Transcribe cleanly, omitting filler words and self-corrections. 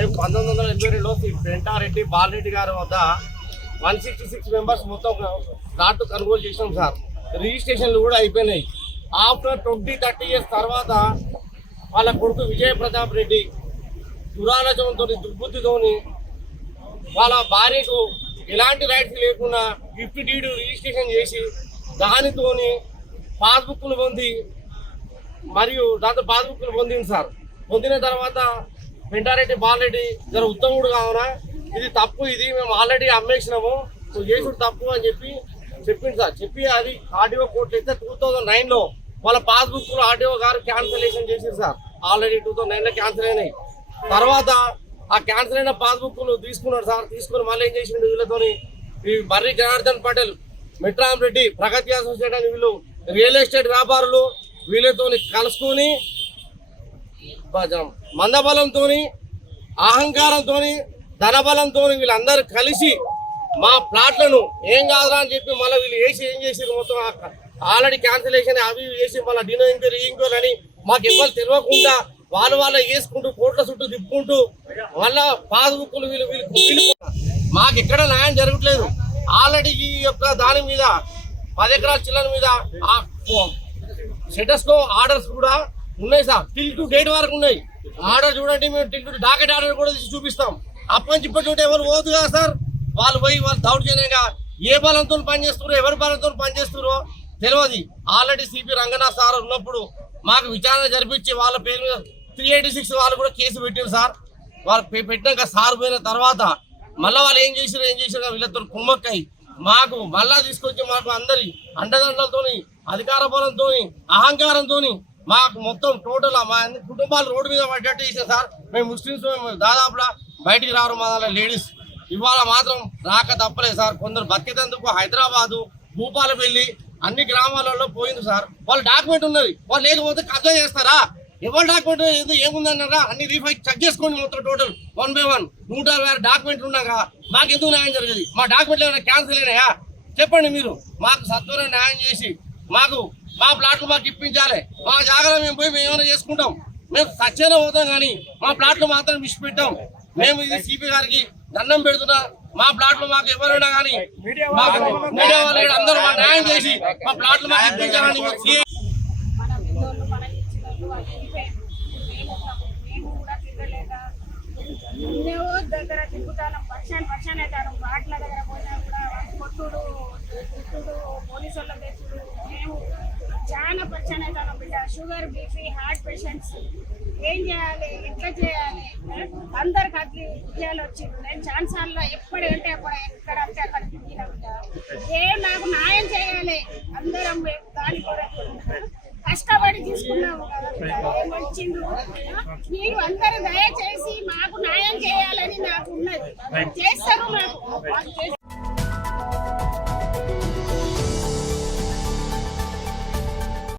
మేము 1982లో పెంటారెడ్డి బాలరెడ్డి గారి వద్ద 166 మెంబర్స్ మొత్తం ప్లాట్ కొనుగోలు చేసినాం సార్. రిజిస్ట్రేషన్లు కూడా అయిపోయినాయి. ఆఫ్టర్ 20-30 ఇయర్స్ తర్వాత వాళ్ళ కొడుకు విజయ ప్రతాప్ రెడ్డి దురాలోచనతో దుర్బుద్ధితోని వాళ్ళ భార్యకు ఎలాంటి రైట్స్ లేకుండా గిఫ్ట్ డీడ్ రిజిస్ట్రేషన్ చేసి దానితోని పాస్బుక్లు పొంది మరియు దాంతో పాస్బుక్లు పొందింది సార్. పొందిన తర్వాత పెంటారెడ్డి బాలరెడ్డి జర ఉత్తముడు కావున ఇది తప్పు, ఇది మేము ఆల్రెడీ అమ్మేసినాము, నువ్వు చేసుడు తప్పు అని చెప్పింది సార్. చెప్పి అది ఆర్డీఓ కోర్టు అయితే 2009లో వాళ్ళ పాస్బుక్లు ఆర్డీఓ గారు క్యాన్సలేషన్ చేశారు సార్. ఆల్రెడీ 2009లో క్యాన్సిల్ అయినాయి. తర్వాత ఆ క్యాన్సిల్ అయిన పాస్బుక్లు తీసుకున్నారు సార్. తీసుకుని మళ్ళీ ఏం చేసిండు, వీళ్ళతోని ఈ బర్రి జనార్దన్ పటేల్, మిట్రామ్ రెడ్డి, ప్రగతి అసోసియేట్ అని వీళ్ళు రియల్ ఎస్టేట్ వ్యాపారులు వీళ్ళతో కలుసుకొని మందబలంతో అహంకారంతో ధనబలంతో వీళ్ళందరూ కలిసి మా ప్లాట్లను ఏం కాదురా అని చెప్పి మళ్ళీ వీళ్ళు వేసి ఏం చేసారు, మొత్తం ఆల్రెడీ క్యాన్సిలేషన్ అవి వేసి మళ్ళీ డినో ఎంక్వైరీ అని మాకు ఎవరు తెలియకుండా వాళ్ళు వేసుకుంటూ కోట్ల చుట్టూ తిప్పుకుంటూ మళ్ళా పాస్బుక్లు వీళ్ళు మాకు ఎక్కడ న్యాయం జరగట్లేదు. ఆల్రెడీ ఈ యొక్క దాని మీద 10 ఎకరాల చిల్లర మీద స్టేటస్కో ఆర్డర్స్ కూడా ఉన్నాయి సార్. టిల్ టు డేట్ వరకు ఉన్నాయి ఆర్డర్. చూడండి, మేము టిల్ టు డాకెట్ ఆర్డర్ కూడా తీసి చూపిస్తాం. అప్పని చెప్పేటువంటి ఎవరు పోదు కదా సార్. వాళ్ళు దౌర్జన్యంగా ఏ బలంతో పనిచేస్తున్నారో ఎవరి బలంతో పనిచేస్తున్నారో తెలియదు. ఆల్రెడీ సిపి రంగనాథ్ సార్ ఉన్నప్పుడు మాకు విచారణ జరిపించి వాళ్ళ పేరు మీద 386 వాళ్ళు కూడా కేసు పెట్టారు సార్. వాళ్ళు పెట్టాక సార్ పోయిన తర్వాత మళ్ళీ వాళ్ళు ఏం చేశారు వీళ్ళతో కుమ్మక్కై మాకు మళ్ళా తీసుకొచ్చి మాకు అందరి అండదండలతో అధికార బలంతో అహంకారంతో మాకు మొత్తం టోటల్ మా కుటుంబాలు రోడ్డు మీద పడ్డట్టు చేశారు సార్. మేము ముస్లిమ్స్ దాదాపులా బయటికి రావడం మా లేడీస్ ఇవాళ మాత్రం రాక తప్పలేదు సార్. కొందరు బతికేందుకు హైదరాబాదు, భూపాలపల్లి అన్ని గ్రామాలలో పోయింది సార్. వాళ్ళు డాక్యుమెంట్ ఉన్నది, వాళ్ళు లేకపోతే కబ్జా చేస్తారా? ఎవరు డాక్యుమెంట్ ఏముందన్నారా అన్ని రీఫై చెక్ చేసుకోండి మొత్తం టోటల్ 1 by 1 126 డాక్యుమెంట్లు ఉన్నాక మాకు ఎందుకు న్యాయం జరగదు? మా డాక్యుమెంట్లు ఏమైనా క్యాన్సిల్ అయినాయా చెప్పండి. మీరు మాకు సత్వరం న్యాయం చేసి మా ప్లాట్లు మాకు ఇప్పించాలి. మా జాగ్రత్త మేము పోయి మేము ఏమైనా చేసుకుంటాం. మేము సత్యంగా పోతాం కానీ మా ప్లాట్లు మాత్రం విడిచిపెట్టాం. మేము ఇది సిపి గారికి దండం పెడుతున్నా. మా ప్లాట్లు మాకు ఎవరైనా కానీ మాకు మీడియా వాళ్ళు అందరూ మా న్యాయం చేసి మా ప్లాట్లు మాకు ఇప్పించాలని దగ్గర తిరుగుతాను. పర్షన్ అవుతాను. బాట్ల దగ్గర పోయినా కూడా కొట్టుడు పోలీసు వాళ్ళ తెచ్చుడు. మేము చాలా పర్షన్ అవుతాను బిడ్డ. షుగర్, బీపీ, హార్ట్ పేషెంట్స్ ఏం చేయాలి, ఎట్లా చేయాలి, అందరికి అట్లా విజయాలు వచ్చింది. నేను ఛాన్సాల్లో ఎప్పుడంటే అప్పుడు ఎక్కడ అంటే అక్కడ తిరిగిన బిడ్డ. నాకు న్యాయం చేయాలి. అందరం దాని కొరకు కష్టపడి తీసుకున్నాము కదా, ఏమొచ్చిండ్రు. మీరు అందరూ దయచేసి మాకు న్యాయం చేయాలని నాకు ఉన్నది. చేస్తారు నాకు